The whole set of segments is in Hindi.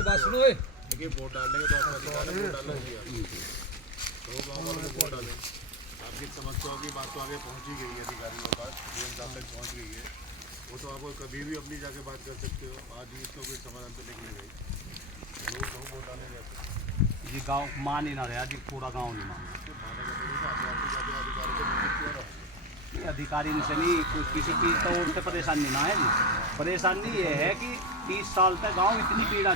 देखिए वोट डालने के तो आपका अधिकार है, वोट डालना चाहिए तो गाँव वालों को वोट डालें। आपकी समस्याओं की बात तो आगे पहुँच ही गई है अधिकारियों के पास, साहब तक पहुँच गई है, वो तो आपको कभी भी अपनी जाके बात कर सकते हो। आज ही इसका कोई समाधान तो निकल गई, लोग तो वोट डालने जाते जी। गाँव मान ही ना रहा जी, पूरा गाँव नहीं मान अधिकारी से नहीं, किसी चीज़ का उससे परेशानी ना है जी। परेशानी ये है कि 30 साल तक गांव इतनी पीड़ा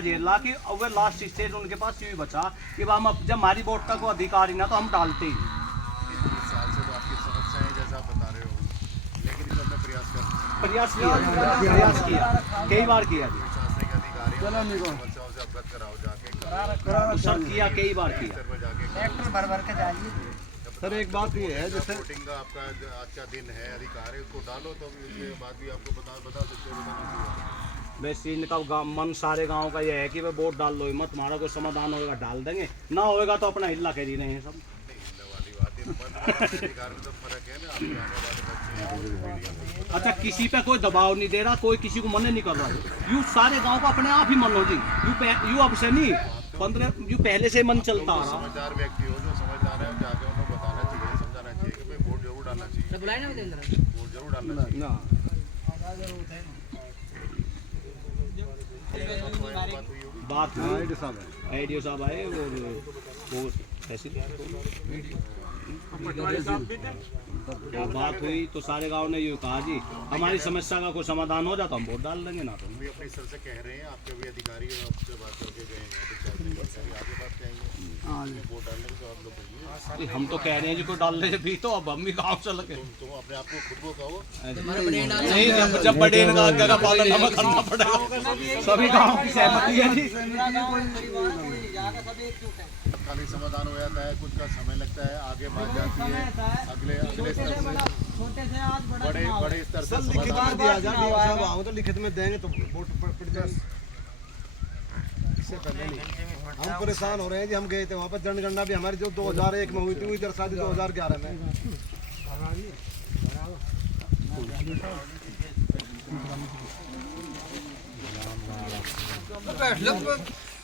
झेल रहा कि अब लास्ट स्टेज उनके पास ये बचा कि हम जब हमारी वोट का कोई अधिकारी ना तो हम डालते ही। 30 साल से तो आपकी समस्याएं जैसा आप बता रहे हो, लेकिन इस हमने प्रयास किया कई बार किया जी। प्रशासनिक अधिकारी समस्याओं से अवगत कराओ जाके सर किया, कई बार किया। सर एक बात ये है, जैसे वोटिंग का आपका आज का दिन है, अधिकार है, उसको डालो तो उसके बाद भी आपको बता सकते हो। वैसे इनका मन सारे गांव का ये है कि भाई वोट डाल लो, मत तुम्हारा कोई समाधान होगा डाल देंगे, ना होएगा तो अपना हिल्ला कह रहे हैं सब। अच्छा, किसी पे कोई दबाव नहीं दे रहा, कोई किसी को मना नहीं कर रहा, यूँ सारे गांव का अपने आप ही मन हो जी। यूँ अब से नहीं, 15 यूँ पहले से मन चलता आ रहा। समझदार व्यक्ति हो, जो समझदार है, जाके उनको बताना चाहिए, समझाना चाहिए कि भाई वोट जरूर डालना चाहिए, वोट जरूर डालना चाहिए। बात आईडीओ साहब आए वो बात हुई तो सारे गांव ने ये कहा जी हमारी समस्या का कोई समाधान हो जाता हम वोट डाल देंगे ना। तो हम भी अपने सर से कह रहे हैं, आपके भी अधिकारी आपसे बात करके गए हैं, आपके पास कहेंगे वोट डालने को, तो आप लोग कहिए। हम तो कह रहे हैं जी को डाल दे भी, तो अब हम भी गाँव से लगे तुम अपने आप को खुद को कहो नहीं, जब बड़े का पालन हमें करना पड़ेगा, सभी गाँव की सहमति है जी। खाली समाधान हो जाता है, कुछ का समय लगता है, आगे बात जाती है अगले स्तर से, बड़े स्तर से लिखित में दिया जाए, तो लिखित में देंगे तो वोट पड़ जाए। इससे पहले नहीं, हम परेशान हो रहे हैं जी। हम गए थे वहाँ पर जनगणना भी हमारी जो 2001 में हुई थी, वो इधर शादी 2011 में।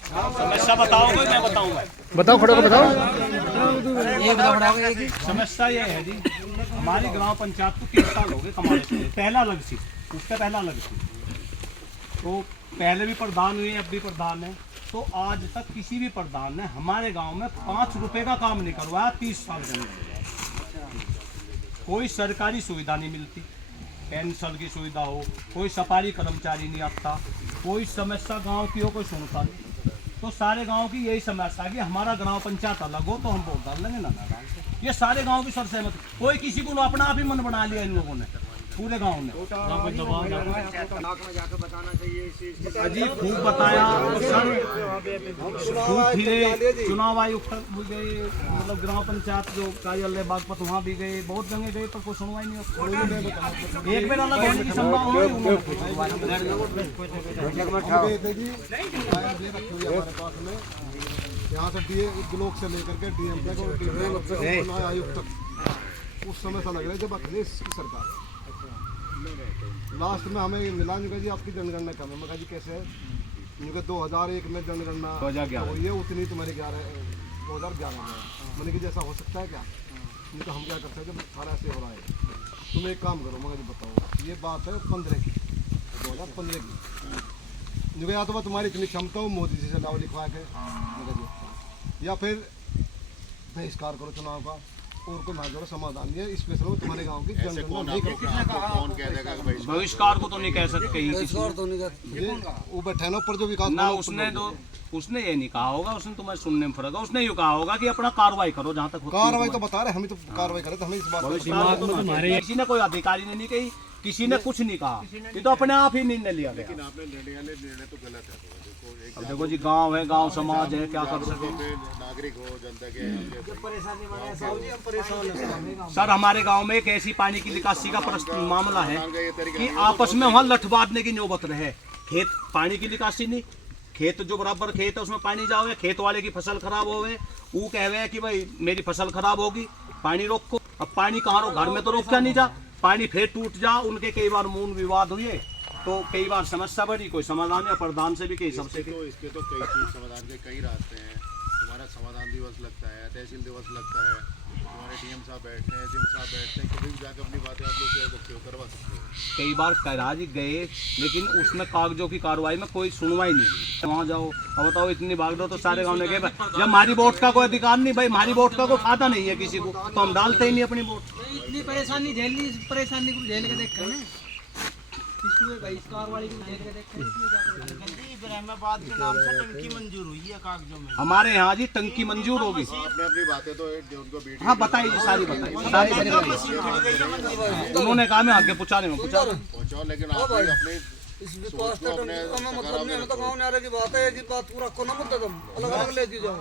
समस्या बताओगे मैं बताऊंगा? बताओ, खड़े बताओ। समस्या ये है जी, हमारी ग्राम पंचायत को 30 साल हो गए कमाने से, पहला अलग सी, उससे पहला अलग सी, तो पहले भी प्रधान हुए, अब भी प्रधान है, तो आज तक किसी भी प्रधान ने हमारे गांव में 5 रुपए का काम नहीं करवाया 30 साल के अंदर। कोई सरकारी सुविधा नहीं मिलती, पेंशन की सुविधा हो, कोई सफाई कर्मचारी नहीं आता, कोई समस्या गांव की हो कोई सुनता नहीं। तो सारे गांव की यही समस्या है कि हमारा ग्राम पंचायत अलग हो तो हम वोट डाल लेंगे ना डाल। ये सारे गांव की सहमत, कोई किसी को अपना आप ही मन बना लिया इन लोगों ने, पूरे गांव ने। अजीब खूब बताया सर, खूब फिरे, चुनाव आयुक्त गए, मतलब ग्राम पंचायत जो कार्यालय बागपत वहाँ भी गए, बहुत जगह गए पर कोई सुनवाई नहीं होती। एक बेर अलग होने की संभावना यहाँ से ब्लॉक से लेकर के डीएम तक और आयुक्त तक उस समय से लग रहा है जब अखिलेश की सरकार। लास्ट में हमें मिला नहीं जी आपकी जनगणना कम है। मैं कहा जी कैसे है? 2001 में जनगणना हुई है, उतनी तुम्हारे 2011 में। मैंने कि जैसा हो सकता है क्या? नहीं तो हम क्या करते हैं जब सारा ऐसे हो रहा है। तुम एक काम करो, मगर बताओ, ये बात है 15 की, 2015 की। जो या तो वह तुम्हारी इतनी क्षमता हो मोदी जी से लाओ लिखवा के, या फिर बहिष्कार करो चुनाव का, और कोई महत्वपूर्ण समाधान नहीं है। स्पेशल तुम्हारे गांव की जनगणना नहीं करो। बहिष्कार को तो नहीं कह सकते, वो बैठे ना ऊपर जो विकास ना, उसने ये नहीं कहा होगा, उसने तुम्हारे सुनने में फर्क है। उसने ये कहा होगा कि अपना कार्रवाई करो जहाँ तक कार्रवाई तो बता रहे, हम तो कार्रवाई करें, तो हमें इस बात किसी ने कोई अधिकारी ने नहीं कही, किसी ने कुछ नहीं कहा, ये तो अपने आप ही निर्णय लिया गया। लेकिन आपने निर्णय तो गलत है। अब देखो जी, गांव है, गांव समाज है, क्या कर सकते नागरिक हो, जनता के सर। हमारे गांव में एक ऐसी पानी की निकासी का मामला है कि आपस में वहाँ लठ बांधने की नौबत रहे। खेत पानी की निकासी नहीं, खेत जो बराबर खेत है उसमें पानी जाओगे, खेत वाले की फसल खराब हो गए, वो कह रहे हैं कि भाई मेरी फसल खराब होगी, पानी रोको। अब पानी कहाँ रो, घर में तो रोक क्या नहीं जा, पानी फिर टूट जा। उनके कई बार मूल विवाद हुए, तो कई बार समस्या बढ़ी, कोई समाधान या प्रधान से भी कई सबसे इसके तो कई चीज समाधान के कई रास्ते हैं। तुम्हारा समाधान दिवस लगता है, तहसील दिवस लगता है, तुम्हारे डीएम साहब बैठते हैं, एसडीएम साहब बैठते हैं, कभी भी जाकर अपनी बातें आप लोग कह सकते हो, करवा सकते हो। कई बार कराज गए लेकिन उसमें कागजों की कार्रवाई में कोई सुनवाई नहीं हुई। वहाँ जाओ, अब बताओ इतनी भाग दो तो सारे गाँव ने गए जब हमारी वोट का कोई अधिकार नहीं भाई, हमारी वोट का कोई खाता नहीं है किसी को, तो हम डालते ही नहीं अपनी वोट। इतनी परेशानी झेल ली, इस परेशानी को झेल के देखा ना, इसमें बहिष्कार वाली को झेल के देखा। इब्राहिमाबाद के नाम से टंकी मंजूर हुई है कागजों में। हमारे यहाँ जी टंकी मंजूर होगी। आपने अपनी बातें तो जो उनको बीट हाँ बताइए जी, सारी बताइए। उन्होंने कहा मैं आगे पूछा नहीं, पूछा पहुंचाओ, लेकिन आपने अपने इस विकास का मतलब नहीं है तो गाँव नारे की बात है, ये बात पूरा को ना मुद्दा तुम अलग अलग लेके जाओ।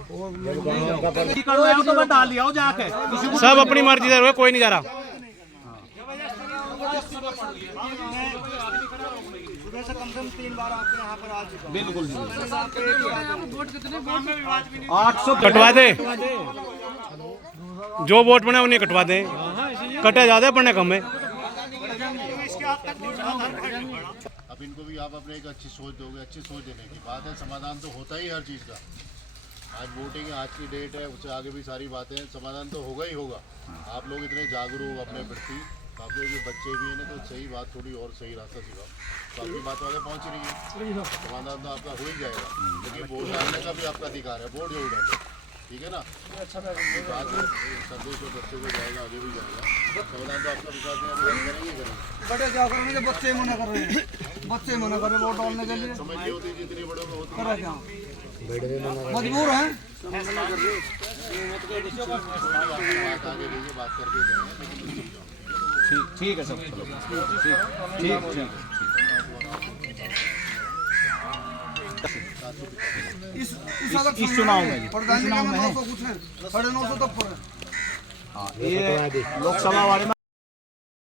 तो डाल लिया जाके, सब अपनी मर्जी से, कोई नहीं जा रहा। सुबह से कम 3 बार आपके यहाँ पर आ चुका। बिल्कुल वोट कितने 800 कटवा दे, जो वोट बने उन्हें कटवा दे, कटे ज्यादा पड़ने कम है। अब इनको भी आप अपने एक अच्छी सोच दोगे, अच्छी सोच देने की बात है। समाधान तो होता ही हर चीज़ का। आज वोटिंग है, आज की डेट है, उससे आगे भी सारी बातें हैं, समाधान तो होगा ही होगा। आप लोग इतने जागरूक अपने प्रति, आप लोग के बच्चे भी हैं तो सही बात थोड़ी और सही रास्ता सिखाओ, तो आपकी बात आगे पहुँच रही है, समाधान तो आपका हो ही जाएगा। लेकिन वोट डालने का भी आपका अधिकार है, वोट जरूर डालें, ठीक है ना। बात संदेश तो बच्चे को जाएगा, आगे भी जाएगा। समाधान तो आपका विकास करेंगे। बड़े क्या करेंगे जब बच्चे मना कर रहे हैं, बच्चे मना कर रहे वोट डालने के लिए, समझ नहीं होती जितनी बड़ों में होती करे क्या मजबूर हैं। बात आगे लीजिए, बात करके जाएंगे, लेकिन ठीक है सब, चलो ठीक। इस चुनाव में प्रधान जी का 900 कुछ है, 950 तक पर है। ये लोकसभा वाले